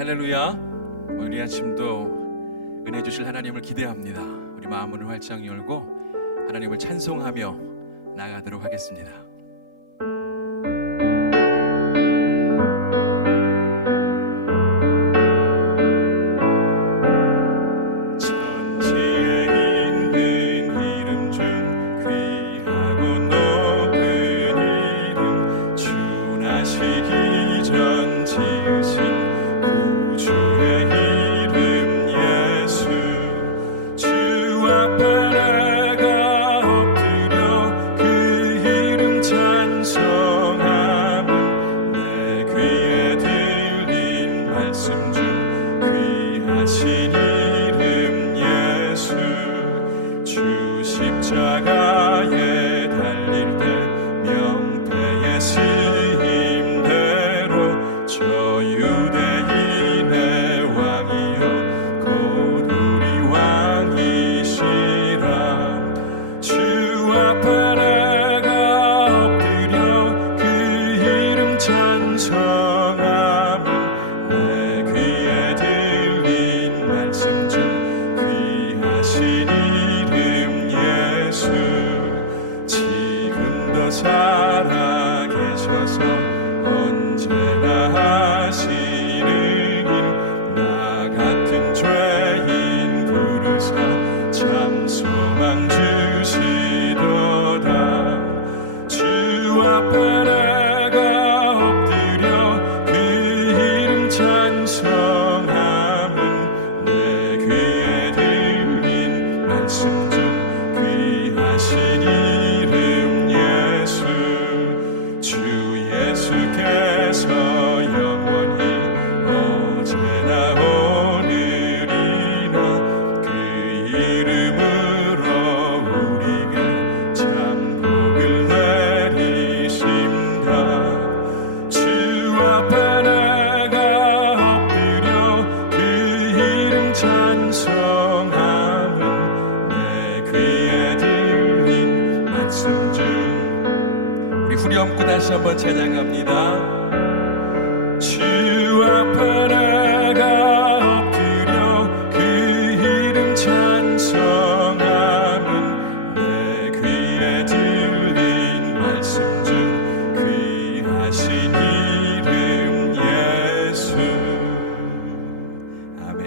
할렐루야. 오늘 이 아침도 은혜 주실 하나님을 기대합니다. 우리 마음을 활짝 열고 하나님을 찬송하며 나아가도록 하겠습니다. 십자가에 달릴 때 명패의 쓰임대로 저 유대인의 왕이여 곧 우리 왕이시라. 주 앞에 내가 엎드려 그 이름 찬송하면 내 귀에 들린 말씀 중 귀하시니 지금도 살아계셔서 언제나 하시는 일, 나 같은 죄인 부르사 참 소망 주시도다. 주 앞에 내가 엎드려 그 이름 찬송하면 내 귀에 들린 말씀 중 귀하신 이름 예수. 주 예수께서 영원히 어제나 오늘이나 그 이름으로 우리에게 참 복을 내리신다. 주 앞에 내가 엎드려 그 이름 찬송하면 내 귀에 말씀 중 우리 후렴구 다시 한번 찬양합니다. 주 앞에 내가 엎드려 그 이름 찬송하면 내 귀에 들린 말씀 중 귀하신 이름 예수. 아멘.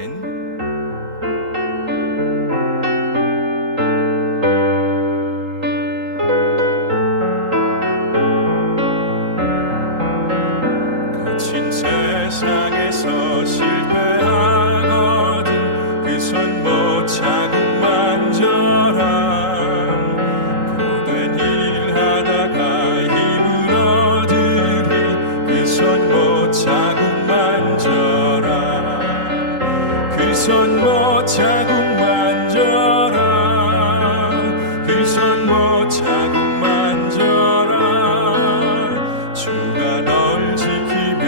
세상에서 실패하거든 그 손 못 차고 만져라. 고된 일 하다가 힘을 얻으리 그 손 못 차고 만져라. 그 손 못 차고 만져라. 그 손 못 차고 만져라. 주가 널 지키며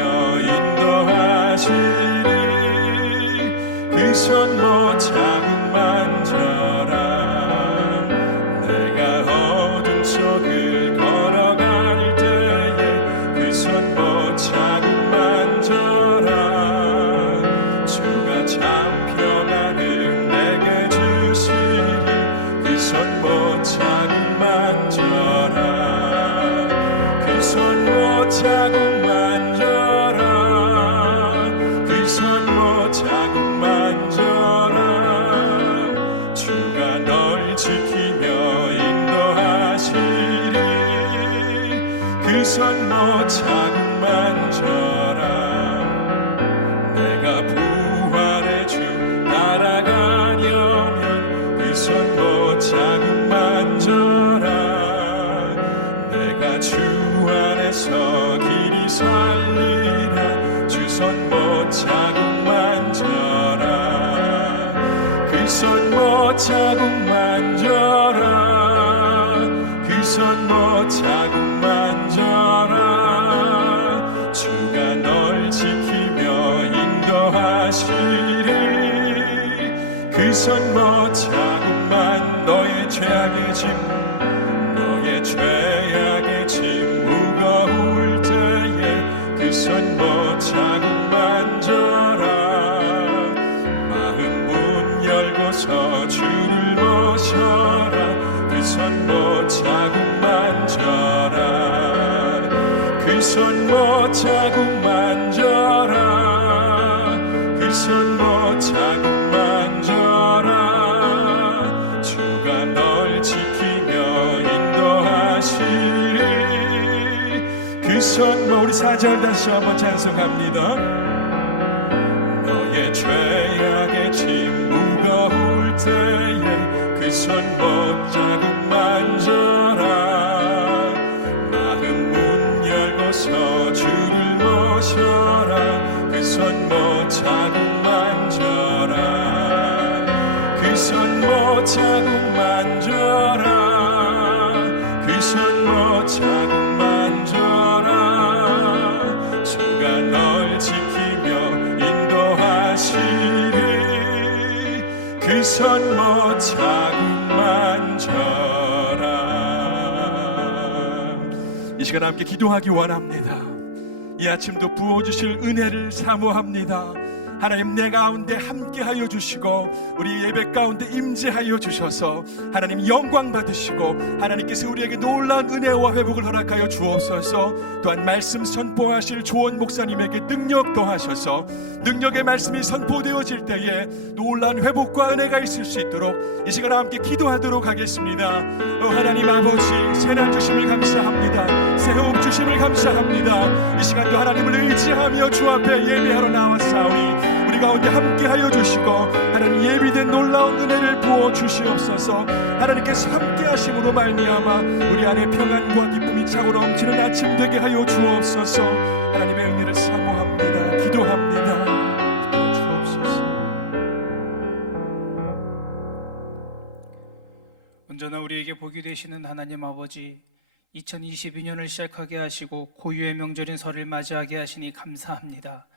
그 손 못 차고 만져라. 내가 어둠 속을 걸어갈 때에 그 손 못 차고 만져라. 주가 참 평안을 내게 주시리 그 손 못 차고 만져라. 그 손 못 차고 만져라. 그 손 못 차고 만져라. 주가 널 지키며 인도하시리 그 손 못 차고 만져라. 내가 부활의 주 따라가려면 그 손 못 차고 만져라. 내가 주 안에서 길이 살리라. 주 손 못 차고 만져라. 그 손 못 차고 만져라. 그 손 못 차고 만져라. 주가 널 지키며 인도하시리 그 손 못 차고 너의 죄악의 짐 너의 죄악의 짐 무거울 때에 그 손 못 차고 만져라. 못자국 만져라 그 손 못자국 만져라 주가 널 지키며 인도하시리 그 손 우리 4절 다시 한번 찬송합니다 너의 죄악의 짐 무거울 때에 그 손 못자국 만져라 마음 문 열고서 주를 모셔라 그 손 못자국 만져라 그 손 못자국 만져라 그 손 못자국 만져라 주가 널 지키며 인도하시리 그 손 못자국 만져라 이 시간 함께 기도하기 원합니다. 이 아침도 부어주실 은혜를 사모합니다. 하나님 내 가운데 함께하여 주시고 우리 예배 가운데 임재하여 주셔서 하나님 영광 받으시고 하나님께서 우리에게 놀라운 은혜와 회복을 허락하여 주옵소서. 또한 말씀 선포하실 조원 목사님에게 능력 더하셔서 능력의 말씀이 선포되어질 때에 놀라운 회복과 은혜가 있을 수 있도록 이 시간 함께 기도하도록 하겠습니다. 하나님 아버지 새날 주심을 감사합니다. 새 호흡 주심을 감사합니다. 이 시간도 하나님을 의지하며 주 앞에 예배하러 나왔사오니 우리 가운데 함께하여 주시고 하나님 예비된 놀라운 은혜를 부어 주시옵소서. 하나님께서 함께하심으로 말미암아 우리 안에 평안과 기쁨이 차고 넘치는 아침 되게 하여 주옵소서. 하나님의 은혜를 사모합니다. 기도합니다. 주옵소서. 언제나 우리에게 복이 되시는 하나님 아버지, 2022년을 시작하게 하시고 고유의 명절인 설을 맞이하게 하시니 감사합니다.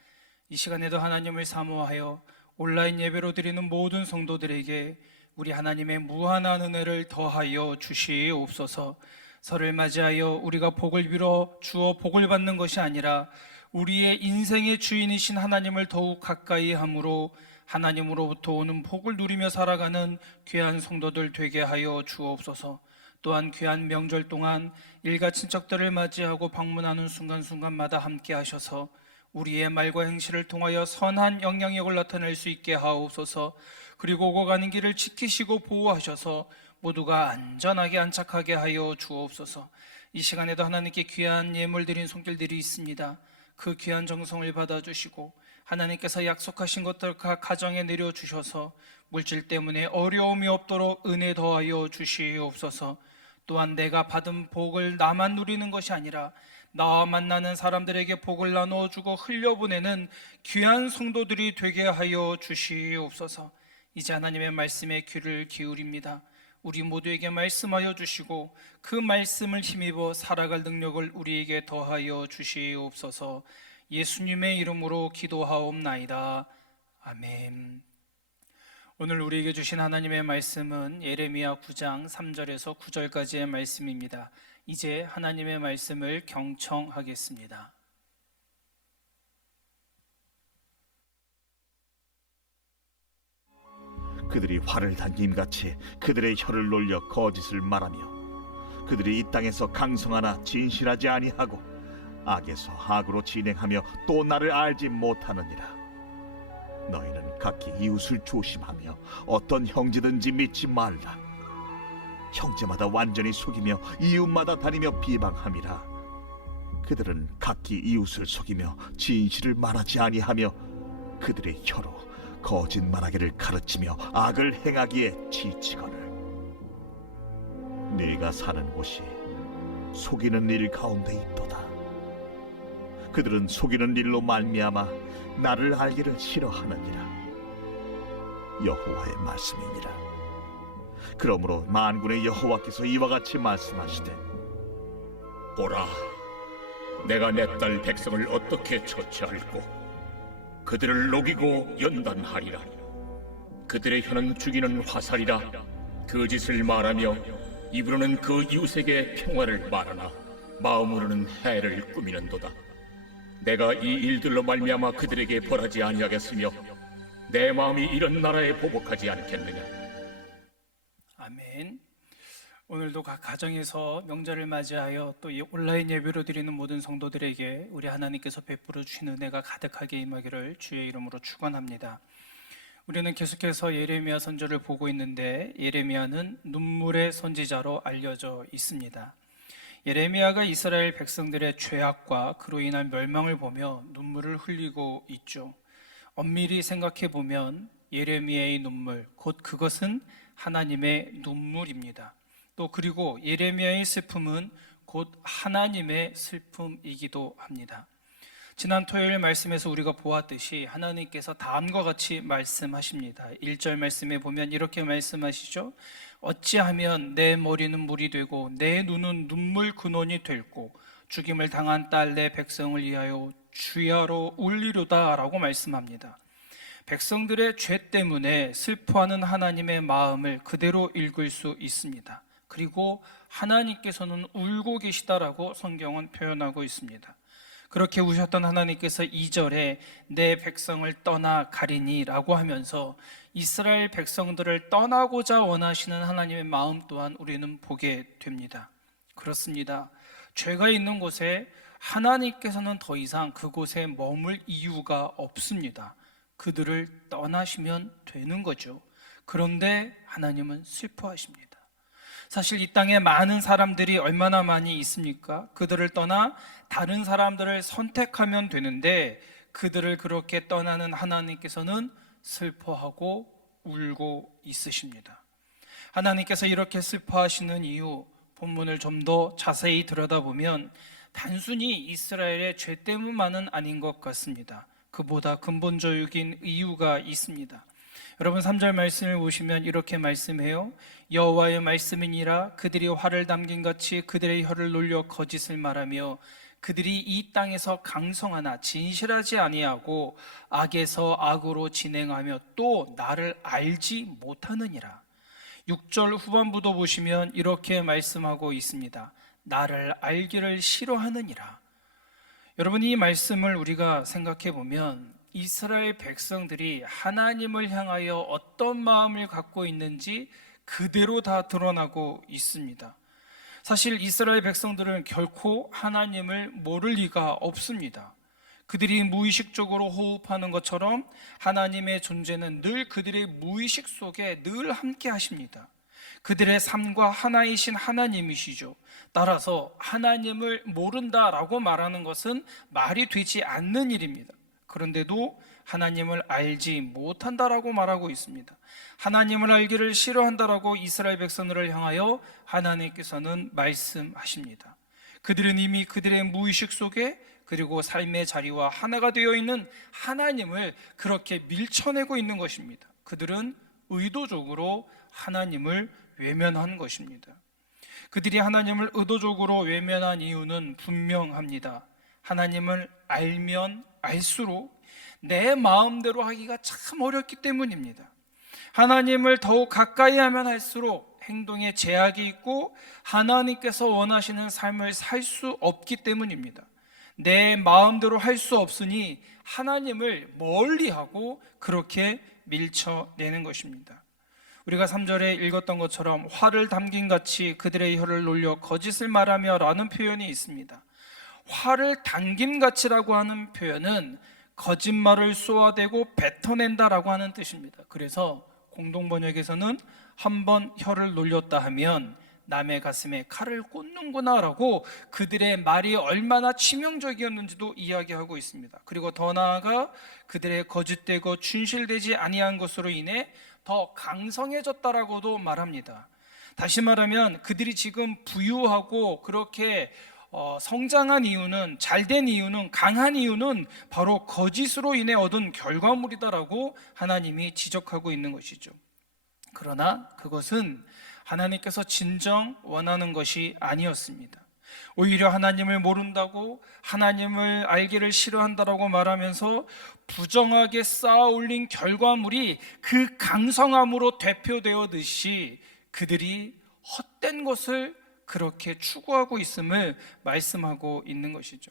이 시간에도 하나님을 사모하여 온라인 예배로 드리는 모든 성도들에게 우리 하나님의 무한한 은혜를 더하여 주시옵소서. 설을 맞이하여 우리가 복을 빌어 주어 복을 받는 것이 아니라 우리의 인생의 주인이신 하나님을 더욱 가까이 함으로 하나님으로부터 오는 복을 누리며 살아가는 귀한 성도들 되게 하여 주옵소서. 또한 귀한 명절 동안 일가 친척들을 맞이하고 방문하는 순간순간마다 함께 하셔서 우리의 말과 행실을 통하여 선한 영향력을 나타낼 수 있게 하옵소서. 그리고 오고 가는 길을 지키시고 보호하셔서 모두가 안전하게 안착하게 하여 주옵소서. 이 시간에도 하나님께 귀한 예물 드린 손길들이 있습니다. 그 귀한 정성을 받아주시고 하나님께서 약속하신 것들 각 가정에 내려주셔서 물질 때문에 어려움이 없도록 은혜 더하여 주시옵소서. 또한 내가 받은 복을 나만 누리는 것이 아니라 나와 만나는 사람들에게 복을 나누어주고 흘려보내는 귀한 성도들이 되게 하여 주시옵소서. 이제 하나님의 말씀에 귀를 기울입니다. 우리 모두에게 말씀하여 주시고 그 말씀을 힘입어 살아갈 능력을 우리에게 더하여 주시옵소서. 예수님의 이름으로 기도하옵나이다. 아멘. 오늘 우리에게 주신 하나님의 말씀은 예레미야 9장 3절에서 9절까지의 말씀입니다. 이제 하나님의 말씀을 경청하겠습니다. 그들이 활을 단김같이 그들의 혀를 놀려 거짓을 말하며 그들이 이 땅에서 강성하나 진실하지 아니하고 악에서 악으로 진행하며 또 나를 알지 못하느니라. 너희는 각기 이웃을 조심하며 어떤 형제든지 믿지 말라. 형제마다 완전히 속이며 이웃마다 다니며 비방함이라. 그들은 각기 이웃을 속이며 진실을 말하지 아니하며 그들의 혀로 거짓말하기를 가르치며 악을 행하기에 지치거늘. 네가 사는 곳이 속이는 일 가운데 있도다. 그들은 속이는 일로 말미암아 나를 알기를 싫어하느니라. 여호와의 말씀이니라. 그러므로 만군의 여호와께서 이와 같이 말씀하시되, 보라, 내가 내 딸 백성을 어떻게 처치할꼬. 그들을 녹이고 연단하리라. 그들의 혀는 죽이는 화살이라. 거짓을 말하며 입으로는 그 이웃에게 평화를 말하나 마음으로는 해를 꾸미는도다. 내가 이 일들로 말미암아 그들에게 벌하지 아니하겠으며 내 마음이 이런 나라에 보복하지 않겠느냐. 아멘. 오늘도 각 가정에서 명절을 맞이하여 또 이 온라인 예배로 드리는 모든 성도들에게 우리 하나님께서 베풀어 주신 은혜가 가득하게 임하기를 주의 이름으로 축원합니다. 우리는 계속해서 예레미야 선지를 보고 있는데 예레미야는 눈물의 선지자로 알려져 있습니다. 예레미야가 이스라엘 백성들의 죄악과 그로 인한 멸망을 보며 눈물을 흘리고 있죠. 엄밀히 생각해 보면 예레미야의 눈물, 곧 그것은 하나님의 눈물입니다. 또 그리고 예레미야의 슬픔은 곧 하나님의 슬픔이기도 합니다. 지난 토요일 말씀에서 우리가 보았듯이 하나님께서 다음과 같이 말씀하십니다. 1절 말씀에 보면 이렇게 말씀하시죠. 어찌하면 내 머리는 물이 되고 내 눈은 눈물 근원이 될고 죽임을 당한 딸 내 백성을 위하여 주야로 울리로다 라고 말씀합니다. 백성들의 죄 때문에 슬퍼하는 하나님의 마음을 그대로 읽을 수 있습니다. 그리고 하나님께서는 울고 계시다라고 성경은 표현하고 있습니다. 그렇게 우셨던 하나님께서 2절에 내 백성을 떠나 가리니 라고 하면서 이스라엘 백성들을 떠나고자 원하시는 하나님의 마음 또한 우리는 보게 됩니다. 그렇습니다. 죄가 있는 곳에 하나님께서는 더 이상 그곳에 머물 이유가 없습니다. 그들을 떠나시면 되는 거죠. 그런데 하나님은 슬퍼하십니다. 사실 이 땅에 많은 사람들이 얼마나 많이 있습니까? 그들을 떠나 다른 사람들을 선택하면 되는데 그들을 그렇게 떠나는 하나님께서는 슬퍼하고 울고 있으십니다. 하나님께서 이렇게 슬퍼하시는 이유, 본문을 좀 더 자세히 들여다보면 단순히 이스라엘의 죄 때문만은 아닌 것 같습니다. 그보다 근본적인 이유가 있습니다. 여러분 3절 말씀을 보시면 이렇게 말씀해요. 여호와의 말씀이니라 그들이 화를 담긴 같이 그들의 혀를 놀려 거짓을 말하며 그들이 이 땅에서 강성하나 진실하지 아니하고 악에서 악으로 진행하며 또 나를 알지 못하느니라. 6절 후반부도 보시면 이렇게 말씀하고 있습니다. 나를 알기를 싫어하느니라. 여러분 이 말씀을 우리가 생각해 보면 이스라엘 백성들이 하나님을 향하여 어떤 마음을 갖고 있는지 그대로 다 드러나고 있습니다. 사실 이스라엘 백성들은 결코 하나님을 모를 리가 없습니다. 그들이 무의식적으로 호흡하는 것처럼 하나님의 존재는 늘 그들의 무의식 속에 늘 함께 하십니다. 그들의 삶과 하나이신 하나님이시죠. 따라서 하나님을 모른다라고 말하는 것은 말이 되지 않는 일입니다. 그런데도 하나님을 알지 못한다라고 말하고 있습니다. 하나님을 알기를 싫어한다라고 이스라엘 백성들을 향하여 하나님께서는 말씀하십니다. 그들은 이미 그들의 무의식 속에 그리고 삶의 자리와 하나가 되어 있는 하나님을 그렇게 밀쳐내고 있는 것입니다. 그들은 의도적으로 하나님을 외면한 것입니다. 그들이 하나님을 의도적으로 외면한 이유는 분명합니다. 하나님을 알면 알수록 내 마음대로 하기가 참 어렵기 때문입니다. 하나님을 더욱 가까이 하면 할수록 행동에 제약이 있고 하나님께서 원하시는 삶을 살 수 없기 때문입니다. 내 마음대로 할 수 없으니 하나님을 멀리하고 그렇게 밀쳐내는 것입니다. 우리가 3절에 읽었던 것처럼 화를 담긴 같이 그들의 혀를 놀려 거짓을 말하며 라는 표현이 있습니다. 화를 담긴 같이라고 하는 표현은 거짓말을 쏘아대고 뱉어낸다라고 하는 뜻입니다. 그래서 공동번역에서는 한번 혀를 놀렸다 하면 남의 가슴에 칼을 꽂는구나 라고 그들의 말이 얼마나 치명적이었는지도 이야기하고 있습니다. 그리고 더 나아가 그들의 거짓되고 준실되지 아니한 것으로 인해 더 강성해졌다라고도 말합니다. 다시 말하면 그들이 지금 부유하고 그렇게 성장한 이유는, 잘된 이유는, 강한 이유는 바로 거짓으로 인해 얻은 결과물이다라고 하나님이 지적하고 있는 것이죠. 그러나 그것은 하나님께서 진정 원하는 것이 아니었습니다. 오히려 하나님을 모른다고, 하나님을 알기를 싫어한다라고 말하면서 부정하게 쌓아 올린 결과물이 그 강성함으로 대표되었듯이 그들이 헛된 것을 그렇게 추구하고 있음을 말씀하고 있는 것이죠.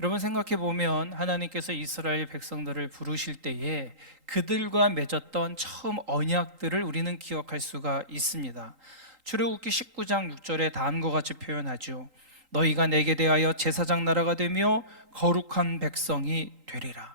여러분 생각해 보면 하나님께서 이스라엘 백성들을 부르실 때에 그들과 맺었던 처음 언약들을 우리는 기억할 수가 있습니다. 출애굽기 19장 6절에 다음과 같이 표현하죠. 너희가 내게 대하여 제사장 나라가 되며 거룩한 백성이 되리라.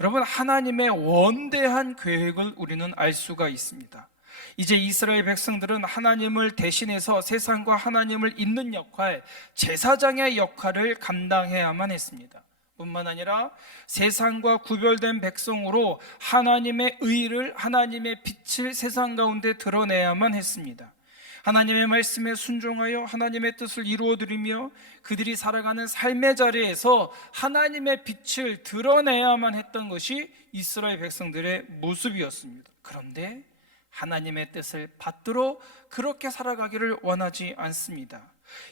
여러분, 하나님의 원대한 계획을 우리는 알 수가 있습니다. 이제 이스라엘 백성들은 하나님을 대신해서 세상과 하나님을 잇는 역할, 제사장의 역할을 감당해야만 했습니다. 뿐만 아니라 세상과 구별된 백성으로 하나님의 의를, 하나님의 빛을 세상 가운데 드러내야만 했습니다. 하나님의 말씀에 순종하여 하나님의 뜻을 이루어드리며 그들이 살아가는 삶의 자리에서 하나님의 빛을 드러내야만 했던 것이 이스라엘 백성들의 모습이었습니다. 그런데 하나님의 뜻을 받들어 그렇게 살아가기를 원하지 않습니다.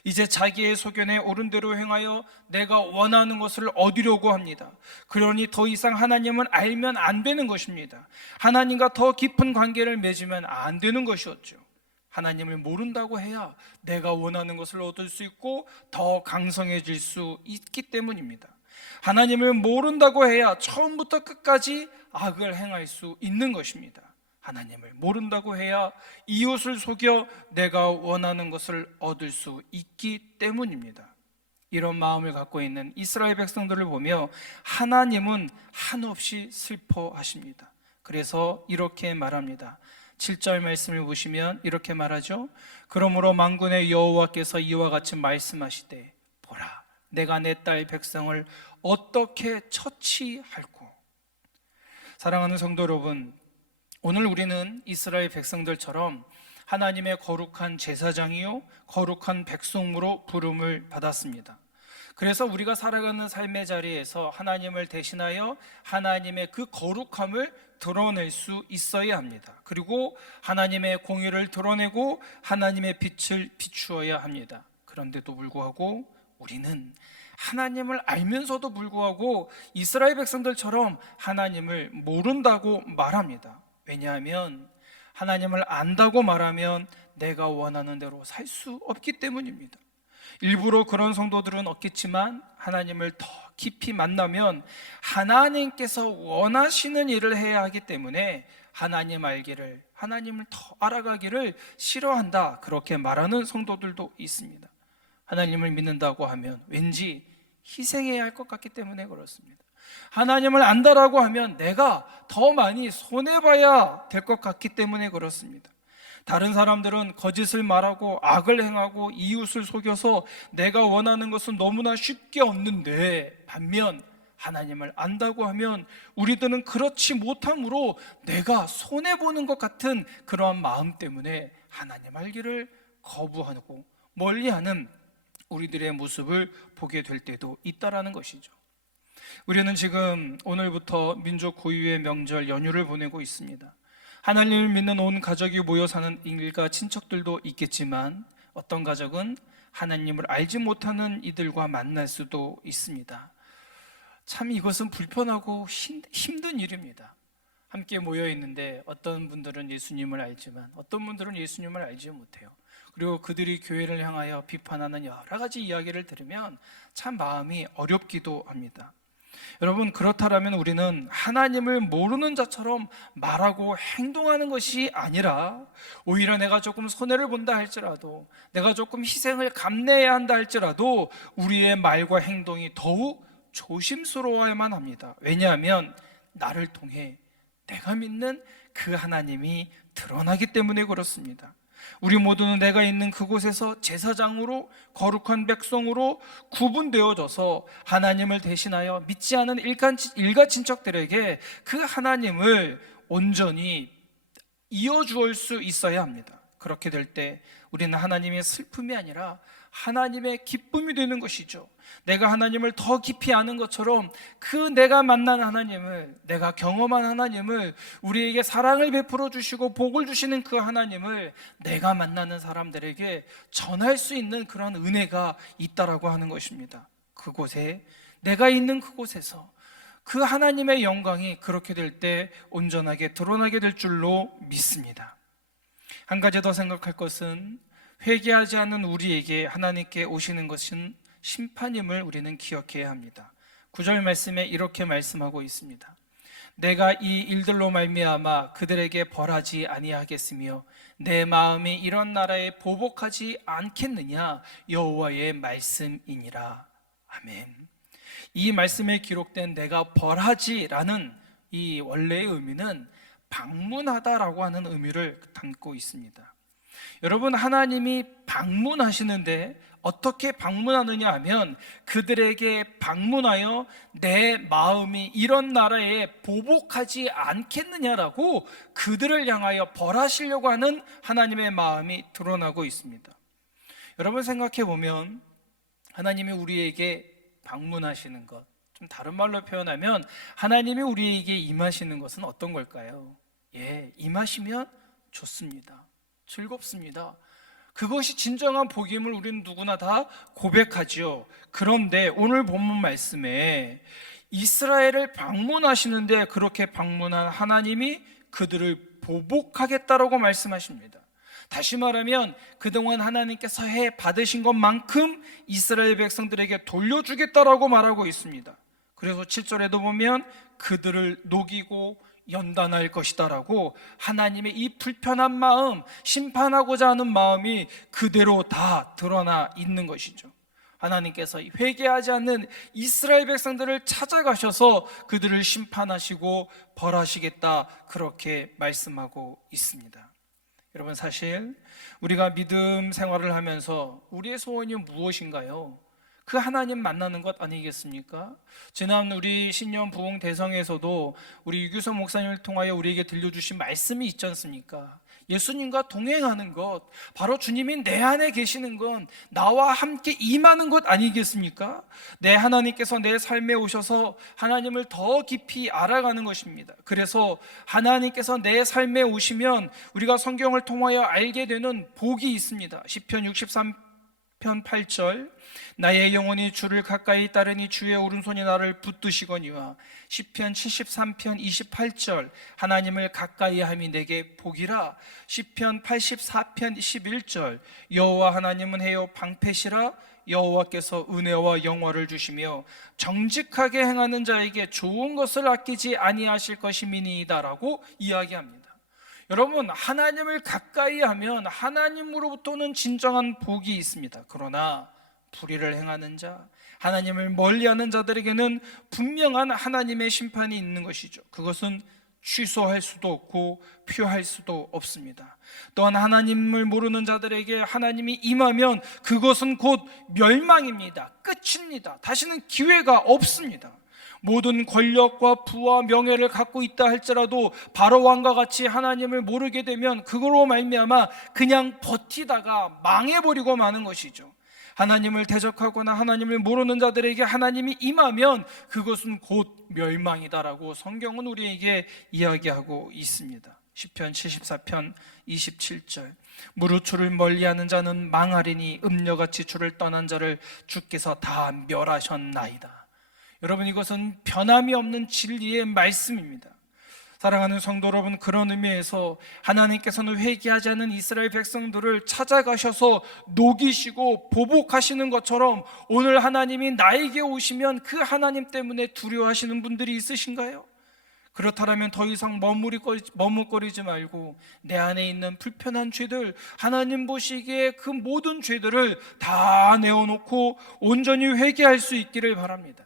이제 자기의 소견에 옳은 대로 행하여 내가 원하는 것을 얻으려고 합니다. 그러니 더 이상 하나님은 알면 안 되는 것입니다. 하나님과 더 깊은 관계를 맺으면 안 되는 것이었죠. 하나님을 모른다고 해야 내가 원하는 것을 얻을 수 있고 더 강성해질 수 있기 때문입니다. 하나님을 모른다고 해야 처음부터 끝까지 악을 행할 수 있는 것입니다. 하나님을 모른다고 해야 이웃을 속여 내가 원하는 것을 얻을 수 있기 때문입니다. 이런 마음을 갖고 있는 이스라엘 백성들을 보며 하나님은 한없이 슬퍼하십니다. 그래서 이렇게 말합니다. 7절 말씀을 보시면 이렇게 말하죠. 그러므로 만군의 여호와께서 이와 같이 말씀하시되 보라, 내가 내 딸 백성을 어떻게 처치할꼬. 사랑하는 성도 여러분, 오늘 우리는 이스라엘 백성들처럼 하나님의 거룩한 제사장이요 거룩한 백성으로 부름을 받았습니다. 그래서 우리가 살아가는 삶의 자리에서 하나님을 대신하여 하나님의 그 거룩함을 드러낼 수 있어야 합니다. 그리고 하나님의 공의를 드러내고 하나님의 빛을 비추어야 합니다. 그런데도 불구하고 우리는 하나님을 알면서도 불구하고 이스라엘 백성들처럼 하나님을 모른다고 말합니다. 왜냐하면 하나님을 안다고 말하면 내가 원하는 대로 살 수 없기 때문입니다. 일부러 그런 성도들은 없겠지만 하나님을 더 깊이 만나면 하나님께서 원하시는 일을 해야 하기 때문에 하나님 알기를, 하나님을 더 알아가기를 싫어한다, 그렇게 말하는 성도들도 있습니다. 하나님을 믿는다고 하면 왠지 희생해야 할 것 같기 때문에 그렇습니다. 하나님을 안다라고 하면 내가 더 많이 손해봐야 될 것 같기 때문에 그렇습니다. 다른 사람들은 거짓을 말하고 악을 행하고 이웃을 속여서 내가 원하는 것은 너무나 쉽게 얻는데, 반면 하나님을 안다고 하면 우리들은 그렇지 못함으로 내가 손해보는 것 같은 그러한 마음 때문에 하나님 알기를 거부하고 멀리하는 우리들의 모습을 보게 될 때도 있다라는 것이죠. 우리는 지금 오늘부터 민족 고유의 명절 연휴를 보내고 있습니다. 하나님을 믿는 온 가족이 모여 사는 일가 친척들도 있겠지만 어떤 가족은 하나님을 알지 못하는 이들과 만날 수도 있습니다. 참 이것은 불편하고 힘든 일입니다. 함께 모여 있는데 어떤 분들은 예수님을 알지만 어떤 분들은 예수님을 알지 못해요. 그리고 그들이 교회를 향하여 비판하는 여러 가지 이야기를 들으면 참 마음이 어렵기도 합니다. 여러분, 그렇다면 우리는 하나님을 모르는 자처럼 말하고 행동하는 것이 아니라 오히려 내가 조금 손해를 본다 할지라도, 내가 조금 희생을 감내해야 한다 할지라도 우리의 말과 행동이 더욱 조심스러워야만 합니다. 왜냐하면 나를 통해 내가 믿는 그 하나님이 드러나기 때문에 그렇습니다. 우리 모두는 내가 있는 그곳에서 제사장으로, 거룩한 백성으로 구분되어져서 하나님을 대신하여 믿지 않은 일가 친척들에게 그 하나님을 온전히 이어주올 수 있어야 합니다. 그렇게 될 때 우리는 하나님의 슬픔이 아니라 하나님의 기쁨이 되는 것이죠. 내가 하나님을 더 깊이 아는 것처럼 그 내가 만난 하나님을, 내가 경험한 하나님을, 우리에게 사랑을 베풀어 주시고 복을 주시는 그 하나님을 내가 만나는 사람들에게 전할 수 있는 그런 은혜가 있다라고 하는 것입니다. 그곳에, 내가 있는 그곳에서 그 하나님의 영광이 그렇게 될 때 온전하게 드러나게 될 줄로 믿습니다. 한 가지 더 생각할 것은 회개하지 않는 우리에게 하나님께 오시는 것은 심판임을 우리는 기억해야 합니다. 9절 말씀에 이렇게 말씀하고 있습니다. 내가 이 일들로 말미암아 그들에게 벌하지 아니하겠으며 내 마음이 이런 나라에 보복하지 않겠느냐 여호와의 말씀이니라. 아멘. 이 말씀에 기록된 내가 벌하지라는 이 원래의 의미는 방문하다라고 하는 의미를 담고 있습니다. 여러분, 하나님이 방문하시는데 어떻게 방문하느냐 하면 그들에게 방문하여 내 마음이 이런 나라에 보복하지 않겠느냐라고 그들을 향하여 벌하시려고 하는 하나님의 마음이 드러나고 있습니다. 여러분, 생각해 보면 하나님이 우리에게 방문하시는 것, 좀 다른 말로 표현하면 하나님이 우리에게 임하시는 것은 어떤 걸까요? 임하시면 좋습니다. 즐겁습니다. 그것이 진정한 복임을 우리는 누구나 다 고백하지요. 그런데 오늘 본문 말씀에 이스라엘을 방문하시는데 그렇게 방문한 하나님이 그들을 보복하겠다라고 말씀하십니다. 다시 말하면 그동안 하나님께서 해 받으신 것만큼 이스라엘 백성들에게 돌려주겠다라고 말하고 있습니다. 그래서 7절에도 보면 그들을 녹이고 연단할 것이다라고 하나님의 이 불편한 마음, 심판하고자 하는 마음이 그대로 다 드러나 있는 것이죠. 하나님께서 회개하지 않는 이스라엘 백성들을 찾아가셔서 그들을 심판하시고 벌하시겠다, 그렇게 말씀하고 있습니다. 여러분, 사실 우리가 믿음 생활을 하면서 우리의 소원이 무엇인가요? 그 하나님 만나는 것 아니겠습니까? 지난 우리 신년 부흥 대성에서도 우리 유규성 목사님을 통하여 우리에게 들려주신 말씀이 있지 않습니까? 예수님과 동행하는 것, 바로 주님이 내 안에 계시는 건 나와 함께 임하는 것 아니겠습니까? 내 하나님께서 내 삶에 오셔서 하나님을 더 깊이 알아가는 것입니다. 그래서 하나님께서 내 삶에 오시면 우리가 성경을 통하여 알게 되는 복이 있습니다. 시편 63편 8절, 나의 영혼이 주를 가까이 따르니 주의 오른손이 나를 붙드시거니와 시편 73편 28절, 하나님을 가까이 함이 내게 복이라. 시편 84편 11절, 여호와 하나님은 해요 방패시라. 여호와께서 은혜와 영화를 주시며 정직하게 행하는 자에게 좋은 것을 아끼지 아니하실 것임이니이다라고 이야기합니다. 여러분, 하나님을 가까이 하면 하나님으로부터는 진정한 복이 있습니다. 그러나 불의를 행하는 자, 하나님을 멀리하는 자들에게는 분명한 하나님의 심판이 있는 것이죠. 그것은 취소할 수도 없고 표할 수도 없습니다. 또한 하나님을 모르는 자들에게 하나님이 임하면 그것은 곧 멸망입니다. 끝입니다. 다시는 기회가 없습니다. 모든 권력과 부와 명예를 갖고 있다 할지라도 바로 왕과 같이 하나님을 모르게 되면 그걸로 말미암아 그냥 버티다가 망해버리고 마는 것이죠. 하나님을 대적하거나 하나님을 모르는 자들에게 하나님이 임하면 그것은 곧 멸망이다라고 성경은 우리에게 이야기하고 있습니다. 시편 74편 27절, 무릇 주를 멀리하는 자는 망하리니 음녀같이 주를 떠난 자를 주께서 다 멸하셨나이다. 여러분, 이것은 변함이 없는 진리의 말씀입니다. 사랑하는 성도 여러분, 그런 의미에서 하나님께서는 회개하지 않는 이스라엘 백성들을 찾아가셔서 녹이시고 보복하시는 것처럼 오늘 하나님이 나에게 오시면 그 하나님 때문에 두려워하시는 분들이 있으신가요? 그렇다면 더 이상 머뭇거리지 말고 내 안에 있는 불편한 죄들, 하나님 보시기에 그 모든 죄들을 다 내어놓고 온전히 회개할 수 있기를 바랍니다.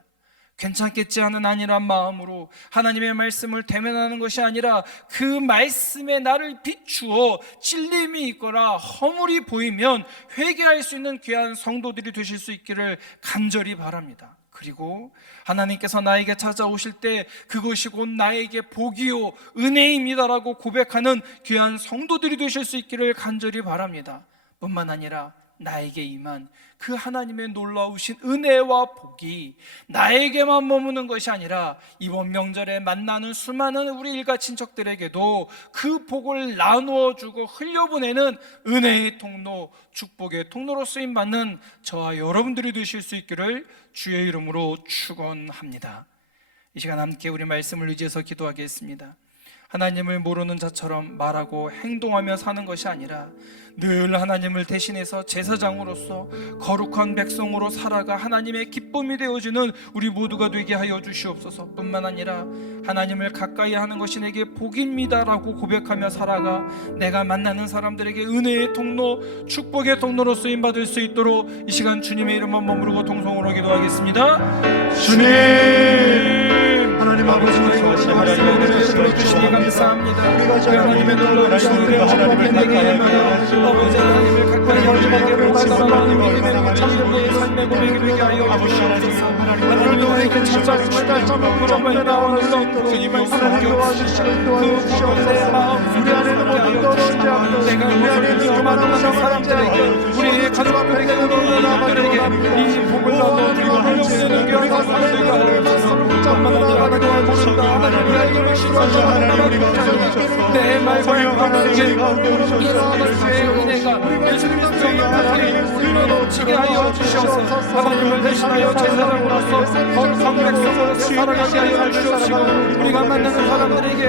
괜찮겠지 하는 안일한 마음으로 하나님의 말씀을 대면하는 것이 아니라 그 말씀에 나를 비추어 찔림이 있거나 허물이 보이면 회개할 수 있는 귀한 성도들이 되실 수 있기를 간절히 바랍니다. 그리고 하나님께서 나에게 찾아오실 때 그것이 곧 나에게 복이요 은혜입니다라고 고백하는 귀한 성도들이 되실 수 있기를 간절히 바랍니다. 뿐만 아니라 나에게 임한 그 하나님의 놀라우신 은혜와 복이 나에게만 머무는 것이 아니라 이번 명절에 만나는 수많은 우리 일가 친척들에게도 그 복을 나누어 주고 흘려보내는 은혜의 통로, 축복의 통로로 쓰임받는 저와 여러분들이 되실 수 있기를 주의 이름으로 축원합니다. 이 시간 함께 우리 말씀을 의지해서 기도하겠습니다. 하나님을 모르는 자처럼 말하고 행동하며 사는 것이 아니라 늘 하나님을 대신해서 제사장으로서 거룩한 백성으로 살아가 하나님의 기쁨이 되어주는 우리 모두가 되게 하여 주시옵소서. 뿐만 아니라 하나님을 가까이 하는 것이 내게 복입니다 라고 고백하며 살아가 내가 만나는 사람들에게 은혜의 통로, 축복의 통로로 쓰임받을 수 있도록 이 시간 주님의 이름만 머무르고 동성으로 기도하겠습니다. 주님 하나님 아버지 하나님의 들어주시니 감사합니다. 우리 하나님의 놀라우신 은혜와 축복이 내게 임하여 아버지 하나님을 가까이 하시게 모시사라 하나님의 참된 삶의 고백이 되게 하여 주시옵소서. 하나님이 우리에게 찾아주시는 그러면 나오는 주님의 말씀을 도와주시는 그 마음 우리 안에는 모든 떨어지지 않고 내가 우리 안에 무엇을 만나는 사람들에게 우리 가족들에게 우리 이들에게 이 복을 나눠주고 흘려보내는 교회가 되게 하여 주소서. 뿐만 아니라 하나님을 모른다 하나님의 알기를 싫어하자 하나님을 내 말과 행동에게 일어날 수의 은혜가 예수 그리스도의 나라에 흘러넘치게 하여 주셔서 하나님을 대신하여 제사장으로서 거룩한 백성으로서 살아가게 하여 주시옵시고 우리가 만나는 사람들에게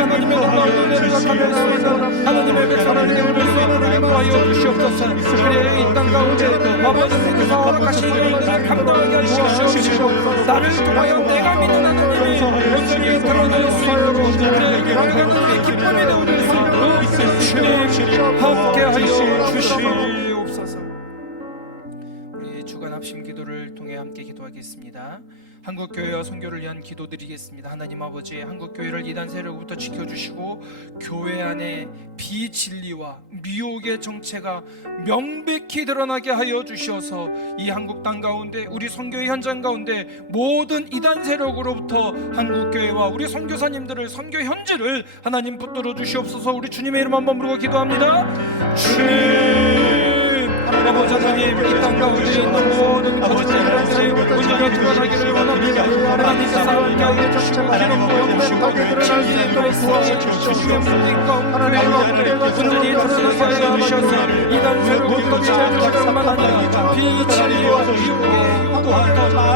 하나님의 놀라운 은혜를 나타내서 하나님의 백성에게 오늘 수 있는 힘을 하여 주시옵소서. 그래 이 땅 가운데 아버지께서 허락하신 일들을 감당하게 하여 주시옵시고 나를 통하여 내가 믿는 하나님이 온전히 드러낼 수 있도록 우리에게 하나님의 기쁨이 되어줄 수 있도록 주님 함께 하여 주시옵소서. 우리 주간 합심 기도를 통해 함께 기도하겠습니다. 한국교회와 선교를 위한 기도드리겠습니다. 하나님 아버지, 한국교회를 이단 세력부터 지켜주시고 교회 안에 비진리와 미혹의 정체가 명백히 드러나게 하여 주셔서 이 한국 땅 가운데 우리 선교의 현장 가운데 모든 이단 세력으로부터 한국교회와 우리 선교사님들을 선교 현지를 하나님 붙들어 주시옵소서. 우리 주님의 이름 한번 부르고 기도합니다. 주님 아버지 하나님, 이 땅 가운데 있는 모든 가족들의 문제가 드러나기를 원합니다. 하나님께서 함께 하여 주시고 기름 부어주시고 진리의 도와주시고 주님의 문님과 교회와 온전히 드러나게 하여 주셔서 이단 세력부터 지켜주시기만 아니라 비진리와 미혹의 유혹부터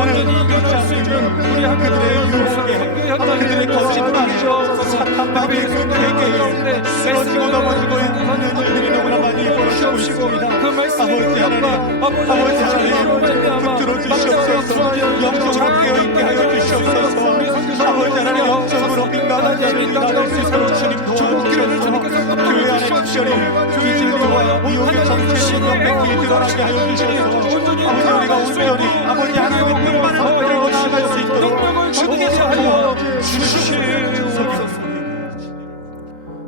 온전히 이겨낼 수 있는 우리 한국교회의 선교 현장을 거듭 주시옵소서. 특별히 선교 가운데 애쓰고 넘어지고 있는 선교사님들이 너무나 많이 도와주시옵시고 그 말씀의 능력과 아버지 하나님으로 말미암아 주시옵소서. 영성하게 있게 하여 주시옵소서. 우리 선교사님들 하나님 영성으로 빈간하지 않는 새로운 주님 조국교회를 주님께서 교회 안에 주시오니 비진리와 미혹의 정체를 명백히 드러나게 하여 주시옵소서. 아버지 우리가 온전히 아버지 하나님의 뜻만을 받들어 나아갈 수 있도록 능력을 주게 하여 주시옵소서.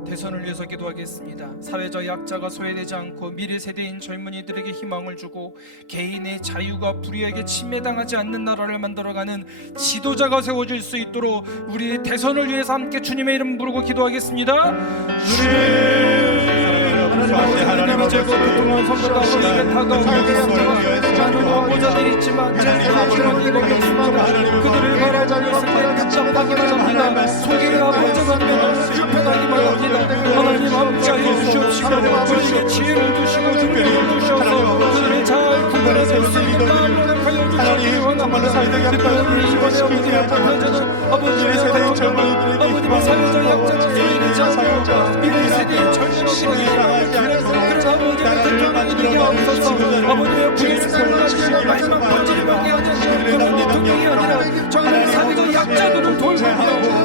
대선을 위해서 기도하겠습니다. 사회적 약자가 소외되지 않고 미래 세대인 젊은이들에게 희망을 주고 개인의 자유가 불의에게 침해당하지 않는 나라를 만들어가는 지도자가 세워질 수 있도록 우리 대선을 위해서 함께 주님의 이름 부르고 기도하겠습니다. 하나님 이제 그동안 선거가 아버지에 다가오고 자녀 후보자들이 있지만 하나님 그들을 바라보고 있을 때 답답하기만 합니다. 속이 아버지만 불편하기만 합니다. 하나님 함께하여 주시옵시고 우리에게 지혜를 주시고 능력을 주셔서 그들을 잘 구별해낼 수 있는 마음을 하여 주시기 원합니다. 특별히 이번에 아버지의 대표자는 아버지의 대통령 아버지의 사회적 약자가 소외되지 않고 미래 세대의 젊은이들에게 그런 아버지의 대통령이 되게 하옵소서. 아버지의 부의수사를 가지고 말만 번지르게 하지 않는 그런 대통령이 아니라 정말 사회적 약자들을 돌보며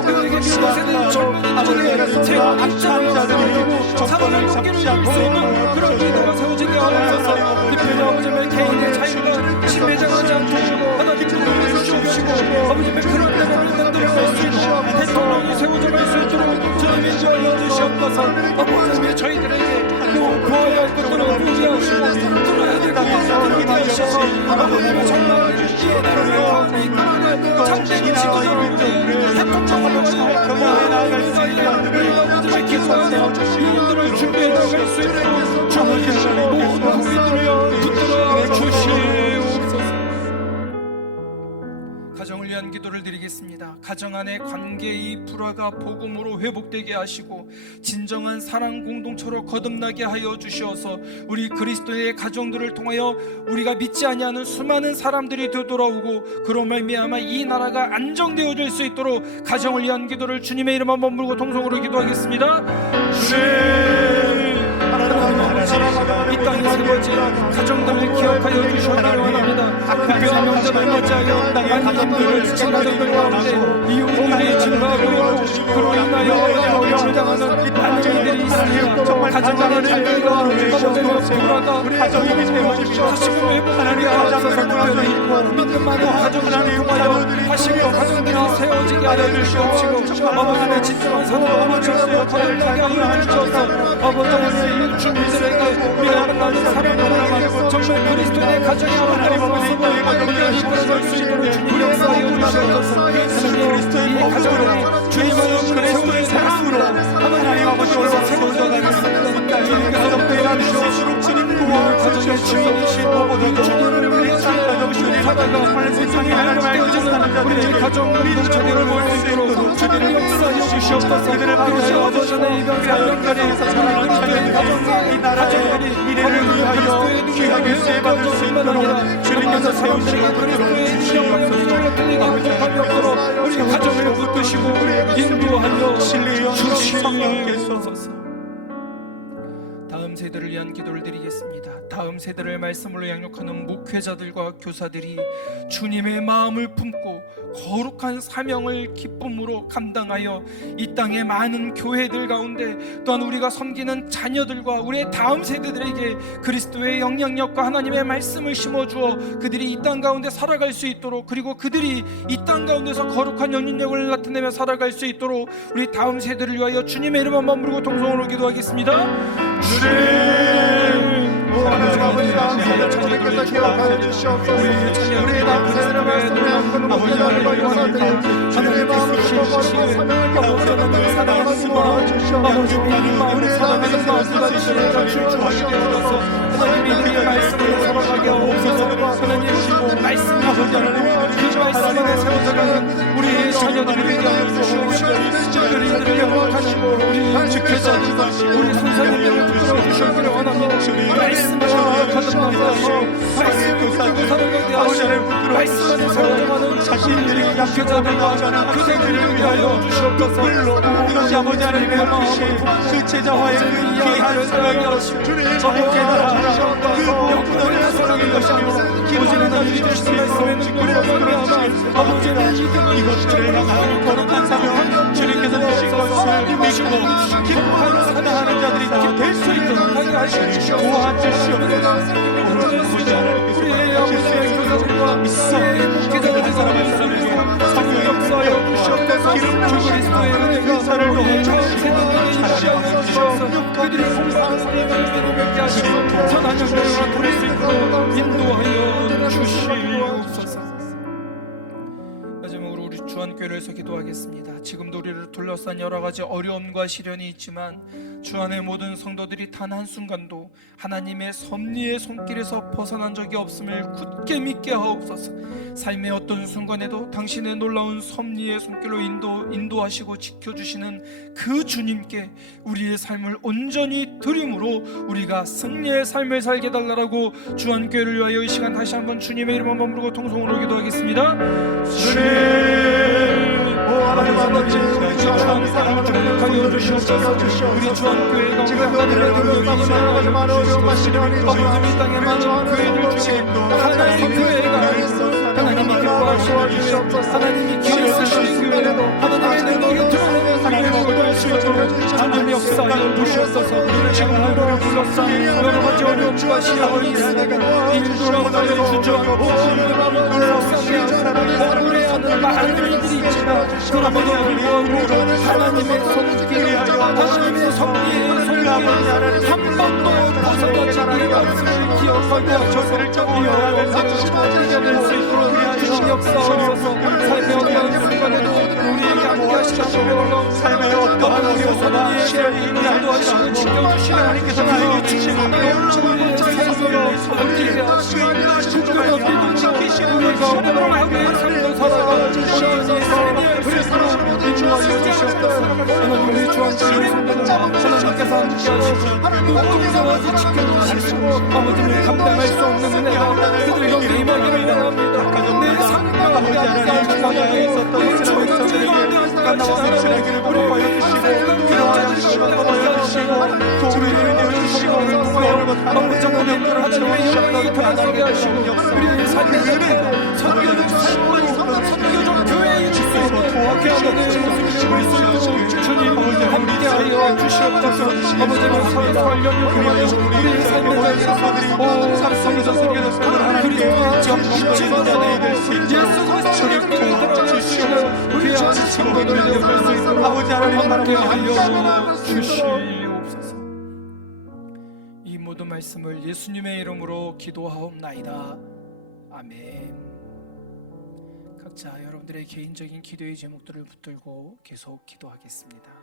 그들에게 미래 세대의 젊은이들에게 새로운 입장을 가지고 사랑을 넘기를 열 수 있는 그런 리더가 세워지게 하옵소서. 특별히 아버지의 개인의 자유가 침해당하지 않도록 하나님 그들을 주옵시고 아버지의 그런 데를 만들어갈 수 있는 대통령이 세워져 갈 수 있도록 주님이 인도하여 주시옵소서. 아버지의 저희들에게 또 구해야 할 것들을 부지하시고 들어야 될 것들을 들어주셔서 아버지의 정말 이 나라를 가운데 이끌어갈 참된 지도자를 대통령을 가지고 우리가 아버지의 기도하며 이들을 준비해 나갈 수 있도록 주님께서 모든 국민들을 붙들어 주시옵소서. 가정을 위한 위한 기도를 드리겠습니다. 가정 안의 관계의 불화가 복음으로 회복되게 하시고 진정한 사랑 공동체로 거듭나게 하여 주시어서 우리 그리스도의 가정들을 통하여 우리가 믿지 아니하는 수많은 사람들이 되돌아오고 그로 말미암아 이 나라가 안정되어질 수 있도록 가정을 위한 기도를 주님의 이름 한번 부르고 통성으로 기도하겠습니다. 이 땅에 세워진 가정들을 기억하여 주시기를 원합니다. 특별히 명절을 맞이하여 많은 지체가족들 가운데 이혼율이 증가하고 그로 인하여 감당하는 많은 일들이 있습니다. 가정 안에 자녀가 아버지의 불화가 다시금 회복하게 하옵소서. 특별히 믿는 많은 가정들을 통하여 다시금 가정들이 세워지게 하여 주시옵시고 아버지의 진정한 사랑과 정성을 거듭나게 하여 주시옵소서. 아버지의 주민들에게 우리가 만나는 사랑과 정말 그리스도의 가정이 아름다운 모습을 이끌어갈 수 있도록 주님 역사하여 주시옵소서. 하나님 이 가정들이 주님의 영으로 세우는 사랑으로 하나님 아버지로 세워져가겠습니다. 주님께서 주시옵시고 주님과 가정의 주인이신 주님을 위해 살아가시는 사랑과 세상에 행복되어지는 우리의 가정 공동체들을 볼 수 있도록 주님의 역사하여 주시옵소서. 그리고 아버지의 이병 살령가리에서 자라는 가정들이 아버지 그리스도의 귀하게 세워받을 수 있도록 주님께서 세우시는 그리스도의 신령과 영광을 들리게 행복함이 없도록 우리 가정을 붙드시고 인도하여 주시옵소서. 다음 세대를 위한 기도를 드리겠습니다. 다음 세대를 말씀으로 양육하는 목회자들과 교사들이 주님의 마음을 품고 거룩한 사명을 기쁨으로 감당하여 이 땅의 많은 교회들 가운데 또한 우리가 섬기는 자녀들과 우리의 다음 세대들에게 그리스도의 영향력과 하나님의 말씀을 심어주어 그들이 이 땅 가운데 살아갈 수 있도록 그리고 그들이 이 땅 가운데서 거룩한 영향력을 나타내며 살아갈 수 있도록 우리 다음 세대를 위하여 주님의 이름 한번 부르고 통성으로 기도하겠습니다. 하나님 아버지 다음 세대를 기억하여 주시옵소서. 우리의 다음 세대를 말씀하는 목회자들과 교사들이 주님의 마음을 품고 사명을 감당하는 사랑하는 도와 주시옵소서. 우리의 다음 세대를 말씀하시는 주시옵소서. 하나님 우리의 말씀을 살아가게 하옵소서. 하나님 말씀이 그 말씀 안에 세워져가는 우리의 자녀들을 위하여 주시옵소서. 그들을 영원하시고 우리 목회자들과 우리 선생님들을 붙들어 주시기를 원합니다. 말씀을 거듭나서 말씀을 붙들고 살아가게 하시고 말씀 안에 세워져가는 자신들의 목회자들과 교사들을 위하여 주시옵소서. 이것이 아버지 하나님의 주신 그 제자와의 그 귀한 사랑이 주님의 목회자를 주셨다. 그 무엇보다 사랑인 것이 아니라 오직 하나님이 주신 말씀에 능력을 아버지는 이것들을 향하여 거룩한 사명 주님께서 주신 것을 믿고 기뻐하여 사랑하는 자들이 다 될 수 있도록 하게 하시옵소서. 도와주시옵소서. 우리의 아버지의 교사들과 우리의 목회자들 한 사람 한 사람에게 성령 역사하여 주시옵소서. 그리스도의 은혜가 우리의 처음 세대들에게 임시하여 주시옵소서. 그들이 공부하는 우리의 말씀을 맺게 하시고 선한 영광을 돌릴 수 있도록 인도하여 주시옵소서. 마지막으로 우리 주안교회를 위해서 기도하겠습니다. 지금도 우리를 둘러싼 여러 가지 어려움과 시련이 있지만 주 안의 모든 성도들이 단 한순간도 하나님의 섭리의 손길에서 벗어난 적이 없음을 굳게 믿게 하옵소서. 삶의 어떤 순간에도 당신의 놀라운 섭리의 손길로 인도하시고 지켜주시는 그 주님께 우리의 삶을 온전히 드림으로 우리가 승리의 삶을 살게 달라고 주안교회를 위하여 이 시간 다시 한번 주님의 이름 한번 부르고 통성으로 기도하겠습니다. 하나님 아버지 우리 주안 사랑을 축복하여 주시옵소서. 우리 주안교회가 지금 너희를 위해서 많은 어려움과 시련이 아버지 이 땅에 많은 교회들 중에 하나님 교회가 하나님이 기뻐하시는 교회 하나님이 길을 쓰시는 교회 하나님의 능력이 드러나는 하나님을 도와주시고 하나님의 역사하여 주시옵소서. 지금 우리를 둘러싼 여러 가지 어려움과 시련이 있으니까 인도라고 하여 주죠. 우리의 하는 많은 일들이 있지만 그럼에도 불구하고 하나님의 손길 하나님의 섭리의 손길 한 번도 벗어나지 않았음을 기억하고 저들을 이어가면서 이겨낼 수 있도록 주신 역사하옵소서. 삶의 어려운 순간에도 우리에게 함께하시고 삶의 어떠한 섭리의 시련이 인도하시고 지켜주시는 하나님께서 나에게 주시는 우리의 삶을 섬기게 하시고 굳건한 믿음으로 우리의 가운데 하나님의 삶도 살아가 온전히 우리 사랑을 인도하여 주시옵소서. 하나님 우리 주한테의 성도들 하나님께서 함께 하시고 공정하게 지켜주시고 아버지를 감당할 수 없는 은혜가 그들 가운데 임하기를 원합니다. 내 삶과 우리 하나님 가운데 있었던 이스라엘 백성들에게 나와 확실하기를 보호하여 주시고 그러한 주시고 보호하여 주시고 도우리를 내어주시고 아버지 정말 영광을 하나님의 영광이 드러나게 하시고 우리의 삶의 은혜 선교적 교회의 직소에서 도하게 하는 모습을 우리 주님 함께하여 주시옵소서. 아버지는 설령을 그리하여 우리의 삶의 자리에서 삼성에서 설교졌을 하나님의 정신적인 자들이 될 수 있도록 주님 도와주시고 우리의 친구들을 내볼 수 있도록 아버지 하나님 함께하여 주시옵소서. 이 모든 말씀을 예수님의 이름으로 기도하옵나이다. 아멘. 각자 여러분들의 개인적인 기도의 제목들을 붙들고 계속 기도하겠습니다.